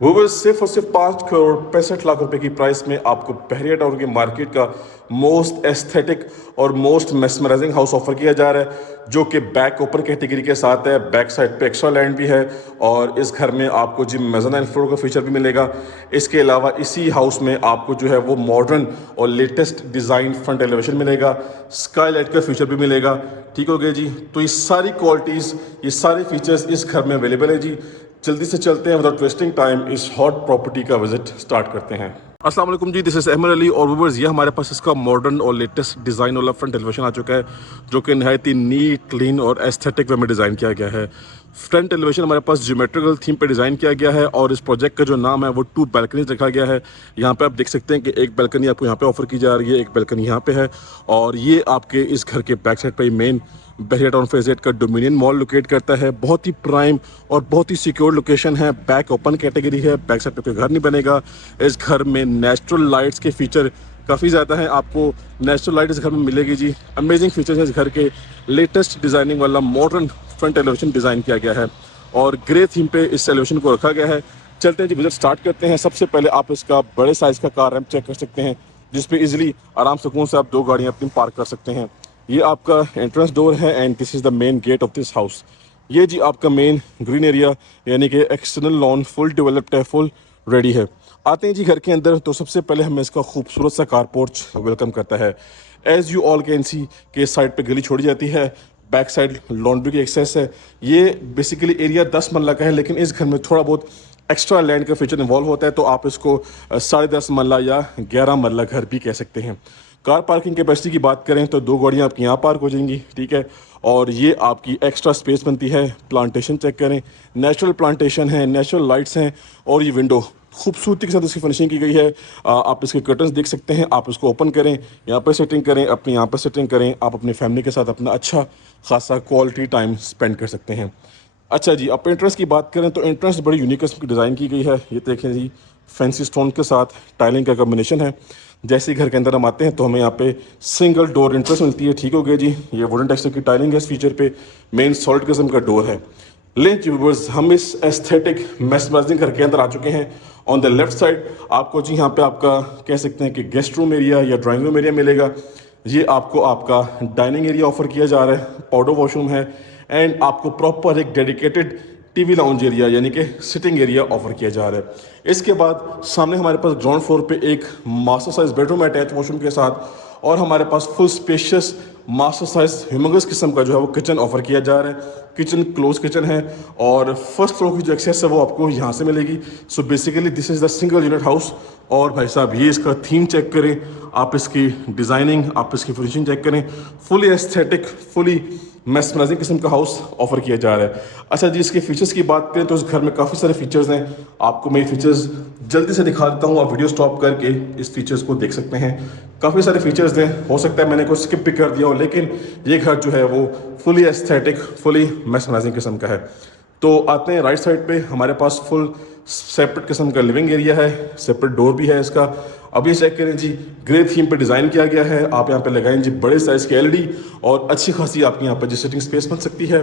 वो बस सिर्फ 5 करोड़ 65 लाख रुपए की प्राइस में आपको बहरिया टाउन की मार्केट का मोस्ट एस्थेटिक और मोस्ट मेस्मराइजिंग हाउस ऑफर किया जा रहा है, जो कि बैक ओपन कैटेगरी के साथ है। बैक साइड पे एक्स्ट्रा लैंड भी है और इस घर में आपको जी मेज़ानाइन फ्लोर का फीचर भी मिलेगा। इसके अलावा इसी हाउस में आपको जो है वो मॉडर्न और लेटेस्ट डिज़ाइन फ्रंट एलिवेशन मिलेगा, स्काईलाइट का फीचर भी मिलेगा। ठीक हो गया जी। तो ये सारी क्वालिटीज़, ये सारे फीचर्स इस घर में अवेलेबल है जी। जल्दी से चलते हैं, विदाउट वेस्टिंग टाइम इस हॉट प्रॉपर्टी का विजिट स्टार्ट करते हैं। अस्सलाम वालेकुम जी, दिस इज अहमद अली और व्यूअर्स, ये हमारे पास इसका मॉडर्न और लेटेस्ट डिज़ाइन वाला फ्रंट एलिवेशन आ चुका है, जो कि नहायत ही नीट, क्लीन और एस्थेटिक वे में डिज़ाइन किया गया है। फ्रंट एलिवेशन हमारे पास ज्योमेट्रिकल थीम पे डिज़ाइन किया गया है और इस प्रोजेक्ट का जो नाम है वो 2 बैल्कनीज रखा गया है। यहाँ पे आप देख सकते हैं कि एक बैल्कनी आपको यहाँ पे ऑफर की जा रही है, एक बैल्कनी यहाँ पे है और ये आपके इस घर के बैक साइड पे मेन बहरिया टाउन फेज 8 का डोमिनियन मॉल लोकेट करता है। बहुत ही प्राइम और बहुत ही सिक्योर लोकेशन है, बैक ओपन कैटेगरी है, बैक साइड पे कोई घर नहीं बनेगा। इस घर में नेचुरल लाइट्स के फीचर काफ़ी ज़्यादा हैं, आपको नेचुरल लाइट इस घर में मिलेगी जी। अमेजिंग फीचर्स हैं इस घर के। लेटेस्ट डिज़ाइनिंग वाला मॉडर्न फ्रंट एलिवेशन डिज़ाइन किया गया है और ग्रे थीम पे इस एलिवेशन को रखा गया है। चलते हैं जी, विजिट स्टार्ट करते हैं। सबसे पहले आप इसका बड़े साइज़ का कार रैंप चेक कर सकते हैं, जिसपे इजीली आराम सुकून से आप 2 गाड़ियाँ अपनी पार्क कर सकते हैं। ये आपका एंट्रेंस डोर है and this is the main gate of this house. ये जी आपका मेन ग्रीन एरिया, यानी कि एक्सटर्नल लॉन फुल डेवलप्ड है, फुल रेडी है। आते हैं जी घर के अंदर, तो सबसे पहले हमें इसका खूबसूरत सा कार पोर्च वेलकम करता है। As you all can see के साइड पे गली छोड़ी जाती है, बैक साइड लॉन्ड्री की एक्सेस है। ये बेसिकली एरिया 10 मरला का है, लेकिन इस घर में थोड़ा बहुत एक्स्ट्रा लैंड का फीचर इन्वॉल्व होता है, तो आप इसको 10.5 मरला या 11 मरला घर भी कह सकते हैं। कार पार्किंग कैपेसिटी की बात करें तो 2 गाड़ियाँ आपकी यहाँ पार्क हो जाएंगी, ठीक है। और ये आपकी एक्स्ट्रा स्पेस बनती है। प्लांटेशन चेक करें, नेचुरल प्लांटेशन है, नेचुरल लाइट्स हैं और ये विंडो खूबसूरती के साथ इसकी फिनिशिंग की गई है। आप इसके कर्टन्स देख सकते हैं, आप इसको ओपन करें, यहाँ पर सेटिंग करें, अपनी यहाँ पर सेटिंग करें, आप अपनी फैमिली के साथ अपना अच्छा खासा क्वालिटी टाइम स्पेंड कर सकते हैं। अच्छा जी, अब एंट्रेंस की बात करें तो एंट्रेंस बड़ी यूनिक किस्म की डिज़ाइन की गई है। ये देखें जी, फैंसी स्टोन के साथ टाइलिंग का कॉम्बिनेशन है। जैसे ही घर के अंदर हम आते हैं तो हमें यहाँ पे सिंगल डोर एंट्रेंस मिलती है। ठीक हो गया जी। ये वुडन टेक्सचर की टाइलिंग है, इस फीचर पे मेन सॉलिड किस्म का डोर है। लें जी व्यूअर्स, हम इस एस्थेटिक मेस्मराइजिंग घर के अंदर आ चुके हैं। ऑन द लेफ्ट साइड आपको जी यहाँ पे आपका कह सकते हैं कि गेस्ट रूम एरिया या ड्राइंग रूम एरिया मिलेगा। ये आपको आपका डाइनिंग एरिया ऑफर किया जा रहा है, पाउडर वॉशरूम है एंड आपको प्रॉपर एक डेडिकेटेड टीवी लाउंज एरिया यानी कि सिटिंग एरिया ऑफर किया जा रहा है। इसके बाद सामने हमारे पास ग्राउंड फ्लोर पे एक master size bedroom attach washroom के साथ और हमारे पास full spacious master size humongous किस्म का जो है वो किचन ऑफर किया जा रहा है। किचन क्लोज किचन है और फर्स्ट फ्लोर की जो एक्सेस है वो आपको यहाँ से मिलेगी। So basically this is the single unit house. और भाई साहब, ये इसका थीम चेक करें, आप इसकी डिज़ाइनिंग, आप इसकी फिनिशिंग चेक करें, फुली एस्थेटिक, फुली मेस्मराइजिंग किस्म का हाउस ऑफर किया जा रहा है। अच्छा जी, इसके फीचर्स की बात करें तो इस घर में काफ़ी सारे फीचर्स हैं। आपको मैं फीचर्स जल्दी से दिखा देता हूँ, आप वीडियो स्टॉप करके इस फीचर्स को देख सकते हैं। काफ़ी सारे फीचर्स हैं, हो सकता है मैंने कुछ स्किप भी कर दिया हो, लेकिन ये घर जो है वो फुली एस्थेटिक, फुली मेस्मराइजिंग किस्म का है। तो आते हैं राइट साइड पे, हमारे पास फुल सेपरेट किस्म का लिविंग एरिया है, सेपरेट डोर भी है इसका। अभी चेक करें जी, ग्रे थीम पे डिज़ाइन किया गया है। आप यहाँ पे लगाएं जी बड़े साइज़ की एलईडी और अच्छी खासी आपकी यहाँ पर जी सिटिंग स्पेस बन सकती है।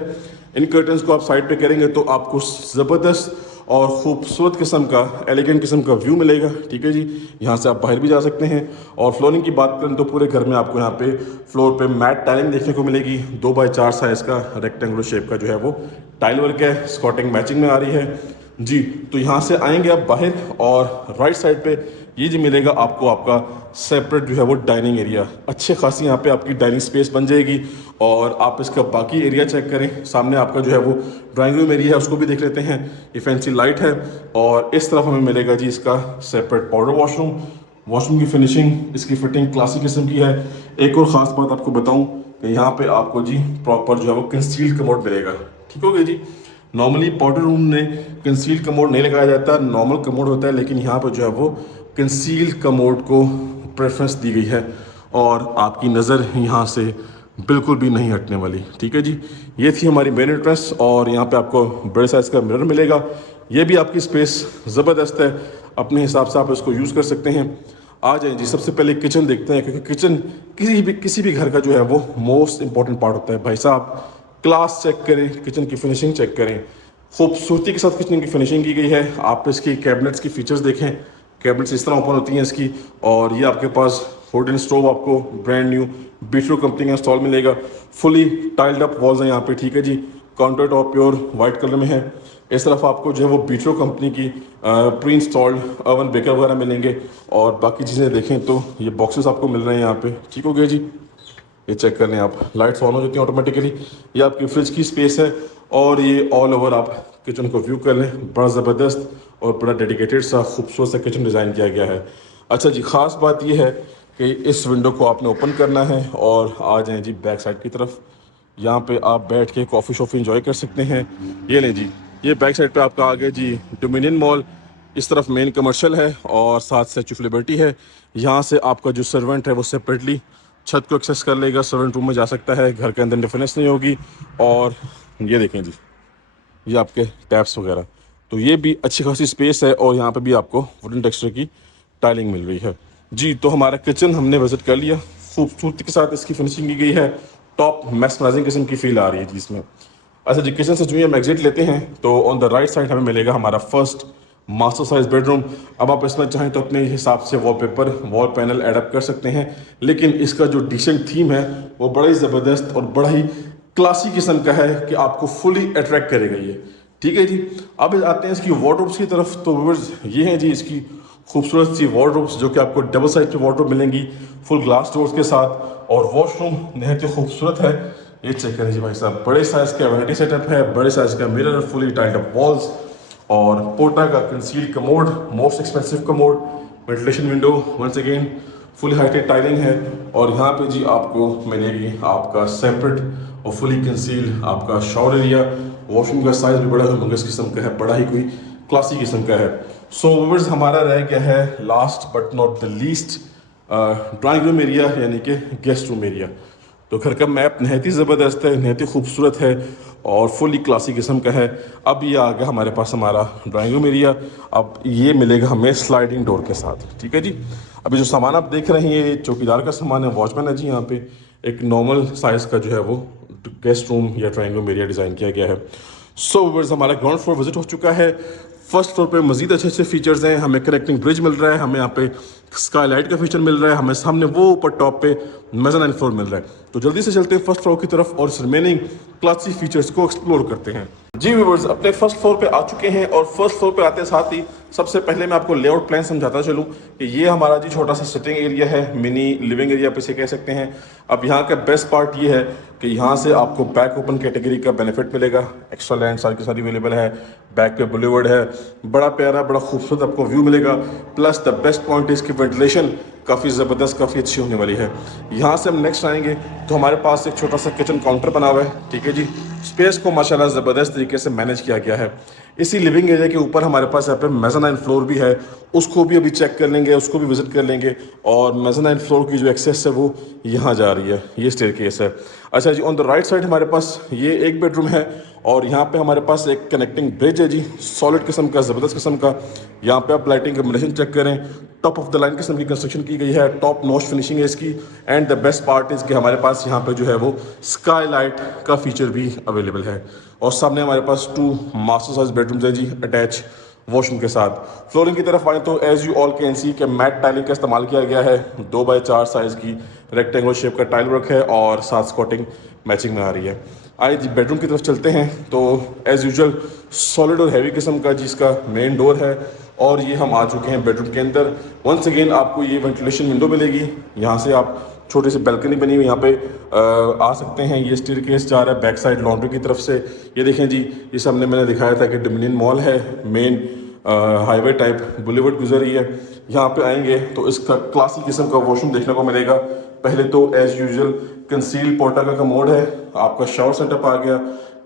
इन कर्टन्स को आप साइड पे करेंगे तो आपको ज़बरदस्त और खूबसूरत किस्म का, एलिगेंट किस्म का व्यू मिलेगा। ठीक है जी, यहाँ से आप बाहर भी जा सकते हैं। और फ्लोरिंग की बात करें तो पूरे घर में आपको यहाँ पे फ्लोर पे मैट टाइलिंग देखने को मिलेगी। 2x4 साइज़ का रेक्टेंगुलर शेप का जो है वो टाइल वर्क है, स्कॉटिंग मैचिंग में आ रही है जी। तो यहाँ से आएंगे आप बाहर और राइट साइड पे ये जी मिलेगा आपको आपका सेपरेट जो है वो डाइनिंग एरिया। अच्छे खासी यहाँ पे आपकी डाइनिंग स्पेस बन जाएगी। और आप इसका बाकी एरिया चेक करें, सामने आपका जो है वो ड्राइंग रूम एरिया है, उसको भी देख लेते हैं। ये फैंसी लाइट है और इस तरफ हमें मिलेगा जी इसका सेपरेट पाउडर वॉशरूम। वॉशरूम की फिनिशिंग, इसकी फिटिंग क्लासिक किस्म की है। एक और ख़ास बात आपको बताऊँ कि यहाँ पर आपको जी प्रॉपर जो है वो कंसील्ड कमोड मिलेगा। ठीक हो गया जी। नॉर्मली पाउडर रूम में कंसील्ड कमोड नहीं लगाया जाता, नॉर्मल कमोड होता है, लेकिन यहाँ पर जो है वो कंसील्ड कमोड को प्रेफरेंस दी गई है और आपकी नज़र यहाँ से बिल्कुल भी नहीं हटने वाली। ठीक है जी, ये थी हमारी मेन एंट्रेंस और यहाँ पे आपको बड़े साइज़ का मिरर मिलेगा। ये भी आपकी स्पेस ज़बरदस्त है, अपने हिसाब से आप इसको यूज़ कर सकते हैं। आ जाए जी, सबसे पहले किचन देखते हैं, क्योंकि किचन किसी भी घर का जो है वो मोस्ट इंपॉर्टेंट पार्ट होता है। भाई साहब, क्लास चेक करें, किचन की फिनिशिंग चेक करें, खूबसूरती के साथ किचन की फिनिशिंग की गई है। आप इसकी कैबिनेट्स की फीचर्स देखें, कैबिनेट्स इस तरह ओपन होती हैं इसकी। और ये आपके पास वुडन स्टोव आपको ब्रांड न्यू बीट्रो कंपनी का इंस्टॉल मिलेगा। फुली टाइल्ड अप वॉल्स हैं यहाँ पे, ठीक है जी। Counter top pure white colour में है। इस तरफ आपको जो है वो बीट्रो कंपनी की प्री इंस्टॉल्ड ओवन बेकर वगैरह मिलेंगे। और बाकी चीज़ें देखें तो ये बॉक्सेस आपको मिल रहे हैं यहाँ पे, ठीक हो गया जी। ये चेक कर लें आप, लाइट्स ऑन हो जाती हैं ऑटोमेटिकली। ये आपकी फ्रिज की स्पेस है और ये ऑल ओवर आप किचन को व्यू कर लें। बड़ा ज़बरदस्त और बड़ा डेडिकेटेड सा खूबसूरत सा किचन डिज़ाइन किया गया है। अच्छा जी, ख़ास बात ये है कि इस विंडो को आपने ओपन करना है और आ जाएँ जी बैक साइड की तरफ। यहाँ पे आप बैठ के कॉफ़ी शॉफ़ी इंजॉय कर सकते हैं। ये लें जी, ये बैक साइड पे आपका आ गया जी डोमिनियन मॉल। इस तरफ मेन कमर्शियल है और साथ स्टैच्यू ऑफ लिबर्टी है। यहाँ से आपका जो सर्वेंट है वो सेपरेटली छत को एक्सेस कर लेगा, सर्वेंट रूम में जा सकता है, घर के अंदर इंटरफेरेंस नहीं होगी। और ये देखें जी, ये आपके टैप्स वगैरह, तो ये भी अच्छी खासी स्पेस है। और यहाँ पे भी आपको वुडन टेक्सचर की टाइलिंग मिल रही है जी। तो हमारा किचन हमने विजिट कर लिया, खूबसूरती के साथ इसकी फिनिशिंग की गई है। टॉप मैस्मराइजिंग किस्म की फील आ रही है जी इसमें। अच्छा जी, किचन से जो हम एग्जिट लेते हैं तो ऑन द राइट साइड हमें मिलेगा हमारा फर्स्ट मास्टर साइज बेडरूम। अब आप इसमें चाहें तो अपने हिसाब से वॉलपेपर वॉल पैनल एडअप कर सकते हैं, लेकिन इसका जो डिसेंट थीम है वो बड़ा ही ज़बरदस्त और बड़ा ही क्लासी किस्म का है कि आपको फुली अट्रैक्ट करेगा ये, ठीक है जी। अब आते हैं इसकी वार्डरोब्स की तरफ। तो व्यूअर्स ये हैं जी इसकी खूबसूरत सी वार्डरोब्स जो कि आपको डबल साइड की वार्डरोब मिलेंगी फुल ग्लास डोर्स के साथ। और वॉशरूम नहायत ही खूबसूरत है। ये चेक करें जी भाई साहब, बड़े साइज़ का वैनिटी सेटअप है, बड़े साइज़ का mirror, fully tiled up walls और पोर्टा का concealed commode, most expensive commode, ventilation window, once again fully heighted tiling है। और यहाँ पे जी आपको मिलेगी आपका सेपरेट और फुली कंसील्ड आपका शावर एरिया। वॉशरूम का साइज भी बड़ा ह्यूमंगस किस्म का है, बड़ा ही कोई क्लासी किस्म का है। सो व्यूअर्स हमारा रह गया है last but not the least drawing room area, यानी कि गेस्ट रूम एरिया। तो घर का मैप नहायत ही ज़बरदस्त है, नहायत ही खूबसूरत है और फुली क्लासी किस्म का है। अब ये आ गया हमारे पास हमारा ड्राइंग रूम एरिया। अब ये मिलेगा हमें स्लाइडिंग डोर के साथ, ठीक है जी। अभी जो सामान आप देख रहे हैं ये चौकीदार का सामान है, वॉचमैन है जी। यहाँ पे एक नॉर्मल साइज़ का जो है वो गेस्ट रूम या ड्राइंग रूम एरिया डिज़ाइन किया गया है। सो व्यूअर्स हमारा ग्राउंड फ्लोर विजिट हो चुका है। फर्स्ट फ्लोर पे मजीद अच्छे अच्छे फीचर्स हैं। हमें कनेक्टिंग ब्रिज मिल रहा है, हमें यहाँ पे स्काईलाइट का फीचर मिल रहा है, हमें सामने वो ऊपर टॉप पे मेज़ानाइन फ्लोर मिल रहा है। तो जल्दी से चलते हैं फर्स्ट फ्लोर की तरफ और रिमेनिंग क्लासी फीचर्स को एक्सप्लोर करते हैं। जी व्यूअर्स अपने फर्स्ट फ्लोर पे आ चुके हैं और फर्स्ट फ्लोर पे आते साथ ही सबसे पहले मैं आपको लेआउट प्लान समझाता चलूँ कि ये हमारा जी छोटा सा सिटिंग एरिया है, मिनी लिविंग एरिया पे से कह सकते हैं। अब यहाँ का बेस्ट पार्ट ये है कि यहाँ से आपको बैक ओपन कैटेगरी का बेनिफिट मिलेगा। एक्स्ट्रा लैंड सारी की सारी अवेलेबल है, बैक पे बुलेवर्ड है, बड़ा प्यारा बड़ा खूबसूरत आपको व्यू मिलेगा। प्लस द बेस्ट पॉइंट इसकी वेंटिलेशन काफ़ी ज़बरदस्त काफ़ी अच्छी होने वाली है। यहाँ से हम नेक्स्ट आएंगे तो हमारे पास एक छोटा सा किचन काउंटर बना हुआ है, ठीक है जी। स्पेस को माशाल्लाह ज़बरदस्त तरीके से मैनेज किया गया है। इसी लिविंग एरिया के ऊपर हमारे पास यहाँ पे मेज़ानाइन फ्लोर भी है, उसको भी अभी चेक कर लेंगे, उसको भी विजिट कर लेंगे। और मेज़ानाइन फ्लोर की जो एक्सेस है वो यहाँ जा रही है, ये स्टेयरकेस है। अच्छा जी, ऑन द राइट साइड हमारे पास ये एक बेडरूम है और यहाँ पे हमारे पास एक कनेक्टिंग ब्रिज है जी, सॉलिड किस्म का, ज़बरदस्त किस्म का। यहाँ पे आप लाइटिंग कम्बिनेशन चेक करें, टॉप ऑफ द लाइन किस्म की कंस्ट्रक्शन की गई है, टॉप नॉच फिनिशिंग है इसकी। And the best part is कि हमारे पास यहाँ पे जो है वो स्काई लाइट का फीचर भी अवेलेबल है। और सामने हमारे पास 2 मास्टर साइज बेडरूम्स है जी, अटैच वॉशरूम के साथ। फ्लोरिंग की तरफ आए तो as you all can see के मैट टाइलिंग का इस्तेमाल किया गया है। 2x4 साइज़ की रेक्टेंगुलर शेप का टाइल वर्क है और साथ स्कॉटिंग मैचिंग में आ रही है। आइए जी बेडरूम की तरफ चलते हैं। तो एज़ यूजुअल सॉलिड और हैवी किस्म का जिसका मेन डोर है और ये हम आ चुके हैं बेडरूम के अंदर। वंस अगेन आपको ये वेंटिलेशन विंडो मिलेगी, यहाँ से आप छोटी सी बैल्कनी बनी हुई यहाँ पे आ सकते हैं। ये स्टेयरकेस जा रहा है बैक साइड लॉन्ड्री की तरफ से। ये देखें जी, ये सामने मैंने दिखाया था कि डोमिनियन मॉल है, मेन हाईवे टाइप बुलेवर्ड गुजर रही है। यहाँ पे आएंगे तो इसका क्लासी किस्म का वॉशरूम देखने को मिलेगा। पहले तो एज यूजुअल कंसील पोर्टा का कमोड है, आपका शावर सेटअप आ गया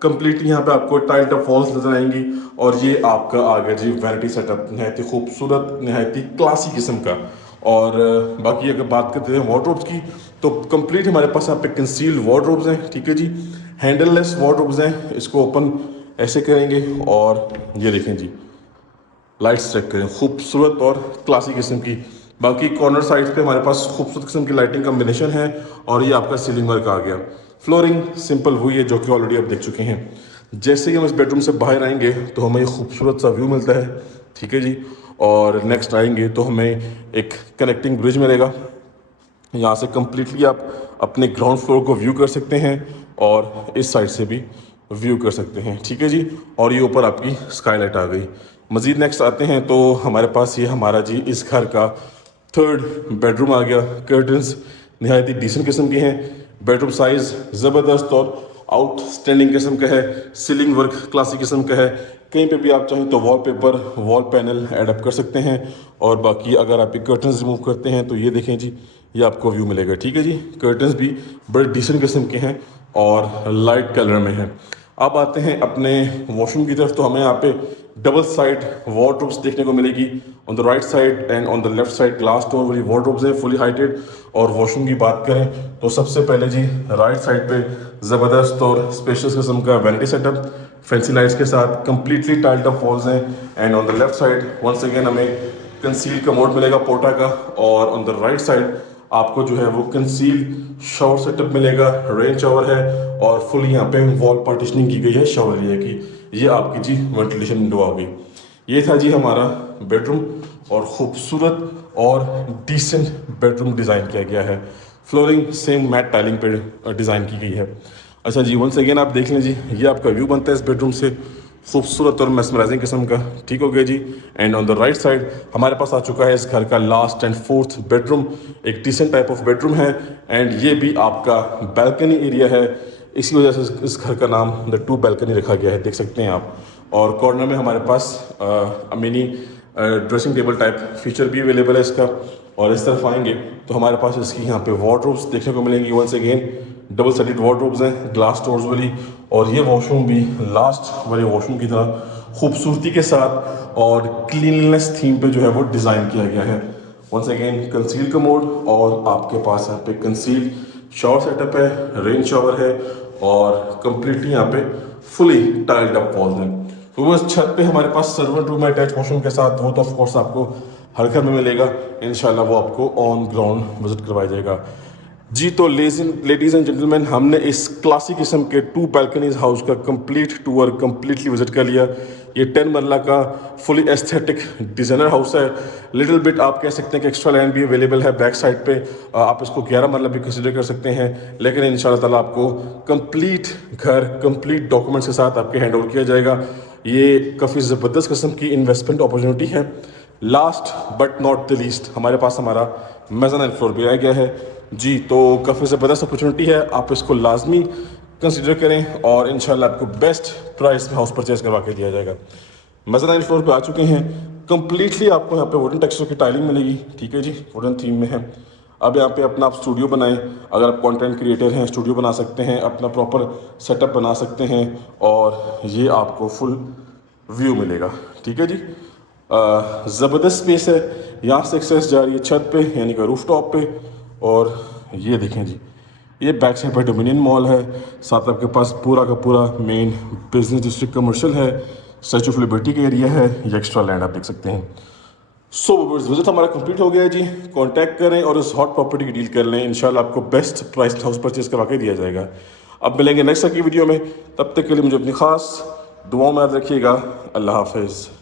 कंप्लीटली। यहाँ पे आपको टाइल्ड अप वॉल्स नजर आएंगी और ये आपका आ गया जी वैनिटी सेटअप, नहायत ही खूबसूरत नहायत ही क्लासी किस्म का। और बाकी अगर बात करते हैं वार्डरोब्स की तो कंप्लीट हमारे पास यहाँ पे कंसील्ड वार्डरोब्स हैं, ठीक है जी। हैंडललेस वार्डरोब्स हैं, इसको ओपन ऐसे करेंगे और ये देखें जी, लाइट्स चेक करें, खूबसूरत और क्लासी किस्म की। बाकी कॉर्नर साइड पे हमारे पास खूबसूरत किस्म की लाइटिंग कॉम्बिनेशन है और ये आपका सीलिंग वर्क आ गया। फ्लोरिंग सिंपल हुई है जो कि ऑलरेडी आप देख चुके हैं। जैसे ही हम इस बेडरूम से बाहर आएंगे तो हमें एक खूबसूरत सा व्यू मिलता है, ठीक है जी। और नेक्स्ट आएंगे तो हमें एक कनेक्टिंग ब्रिज मिलेगा। यहाँ से कम्प्लीटली आप अपने ग्राउंड फ्लोर को व्यू कर सकते हैं और इस साइड से भी व्यू कर सकते हैं, ठीक है जी। और ये ऊपर आपकी स्काईलाइट आ गई। मज़ीद नेक्स्ट आते हैं तो हमारे पास ये हमारा जी इस घर का थर्ड बेडरूम आ गया। कर्टन्स नहायत ही डिसेंट किस्म के हैं, बेडरूम साइज़ ज़बरदस्त और आउटस्टैंडिंग किस्म का है, सीलिंग वर्क क्लासिक किस्म का है। कहीं पे भी आप चाहें तो wallpaper wall panel add up कर सकते हैं। और बाकी अगर आप ये कर्टन्स रिमूव करते हैं तो ये देखें जी, ये आपको व्यू मिलेगा, ठीक है जी। कर्टन्स भी बड़े डिसेंट किस्म के हैं और लाइट कलर में हैं। अब आते हैं अपने वॉशरूम की तरफ, तो हमें यहाँ पे डबल साइड वार्डरोब्स देखने को मिलेगी। On the right side and on the left side glass door वाली वार्डरोब्स हैं, फुली हाइटेड। और वॉशरूम की बात करें तो सबसे पहले जी राइट साइड पे ज़बरदस्त और स्पेशियस किस्म का वैनिटी सेटअप फैंसी लाइट्स के साथ, कंप्लीटली टाइल्ड अप वॉल्स हैं। And on the left side once again हमें कंसील कमोड मिलेगा पोर्टा का। और ऑन द राइट साइड आपको जो है वो कंसील शावर सेटअप मिलेगा, रेन शावर है और फुली यहाँ पे वॉल पार्टीशनिंग की गई है शावर एरिया की। ये आपकी जी वेंटिलेशन विंडो आ गई। ये था जी हमारा बेडरूम और ख़ूबसूरत और डिसेंट बेडरूम डिज़ाइन किया गया है। फ्लोरिंग सेम मैट टाइलिंग पे डिज़ाइन की गई है। अच्छा जी, वंस अगेन आप देख लें जी, ये आपका व्यू बनता है इस बेडरूम से, खूबसूरत और मेस्मराइजिंग किस्म का, ठीक हो गया जी। And on the right side हमारे पास आ चुका है इस घर का लास्ट एंड फोर्थ बेडरूम। एक डिसेंट टाइप ऑफ बेडरूम है एंड ये भी आपका बैल्कनी एरिया है। इसी वजह से इस घर का नाम द टू बैल्कनी रखा गया है, देख सकते हैं आप। और कॉर्नर में हमारे पास mini dressing table type feature भी अवेलेबल है इसका। और इस तरफ आएंगे तो हमारे पास इसकी यहाँ पे वार्डरोब्स देखने को मिलेंगी। Once again double sided wardrobes हैं ग्लास डोर्स वाली। और ये वॉशरूम भी लास्ट वाले वॉशरूम की तरह खूबसूरती के साथ और क्लीननेस थीम पे जो है वो डिज़ाइन किया गया है। वंस अगेन कंसील कमोड और आपके पास यहाँ पे कंसील शावर सेटअप है, रेन शावर है और कंप्लीटली यहाँ पे फुली टाइल्ड अप वॉल्स हैं। तो वो इस छत पे हमारे पास सर्वेंट रूम है अटैच वॉशरूम के साथ। वो तो ऑफ कोर्स आपको हर घर में मिलेगा, इंशाल्लाह वो आपको ऑन ग्राउंड विजिट करवाया जाएगा जी। तो लेडीज़ एंड जेंटलमैन, हमने इस क्लासिक किस्म के टू बैल्कनीज हाउस का कंप्लीट टूर कंप्लीटली विजिट कर लिया। ये 10 मरला का फुली एस्थेटिक डिज़ाइनर हाउस है। लिटिल बिट आप कह सकते हैं कि एक्स्ट्रा लैंड भी अवेलेबल है बैक साइड पे, आप इसको 11 मरला भी कंसिडर कर सकते हैं। लेकिन इंशाल्लाह ताला आपको कंप्लीट घर कंप्लीट डॉक्यूमेंट्स के साथ आपके हैंड ओवर किया जाएगा। ये काफ़ी ज़बरदस्त किस्म की इन्वेस्टमेंट अपॉर्चुनिटी है। Last but not the least हमारे पास हमारा मेज़ानाइन फ्लोर भी आ गया है जी। तो काफ़ी ज़बरदस्त अपॉर्चुनिटी है, आप इसको लाजमी कंसीडर करें और इंशाल्लाह आपको बेस्ट प्राइस में हाउस परचेज करवा के दिया जाएगा। मेज़ानाइन फ्लोर पे आ चुके हैं, कंप्लीटली आपको यहाँ पे वुडन टेक्सचर की टाइलिंग मिलेगी, ठीक है जी, वुडन थीम में है। अब यहाँ पे अपना आप स्टूडियो बनाएं, अगर आप कंटेंट क्रिएटर हैं स्टूडियो बना सकते हैं, अपना प्रॉपर सेटअप बना सकते हैं और ये आपको फुल व्यू मिलेगा, ठीक है जी। ज़बरदस्त स्पेस है, यहाँ से एक्सेस जा रही है छत पे यानी कि रूफ टॉप पे। और ये देखें जी, ये बैक साइड पर डोमिनियन मॉल है, साथ आपके पास पूरा का पूरा मेन बिजनेस डिस्ट्रिक्ट कमर्शियल है, स्टैचू ऑफ लिबर्टी का एरिया है, ये एक्स्ट्रा लैंड आप देख सकते हैं। सो विजिट हमारा कंप्लीट हो गया है जी। कांटेक्ट करें और इस हॉट प्रॉपर्टी की डील कर लें, इंशाल्लाह आपको बेस्ट प्राइस हाउस परचेज करवा के दिया जाएगा। अब मिलेंगे नेक्स्ट की वीडियो में, तब तक के लिए मुझे अपनी खास दुआओं में याद रखिएगा। अल्लाह हाफिज़।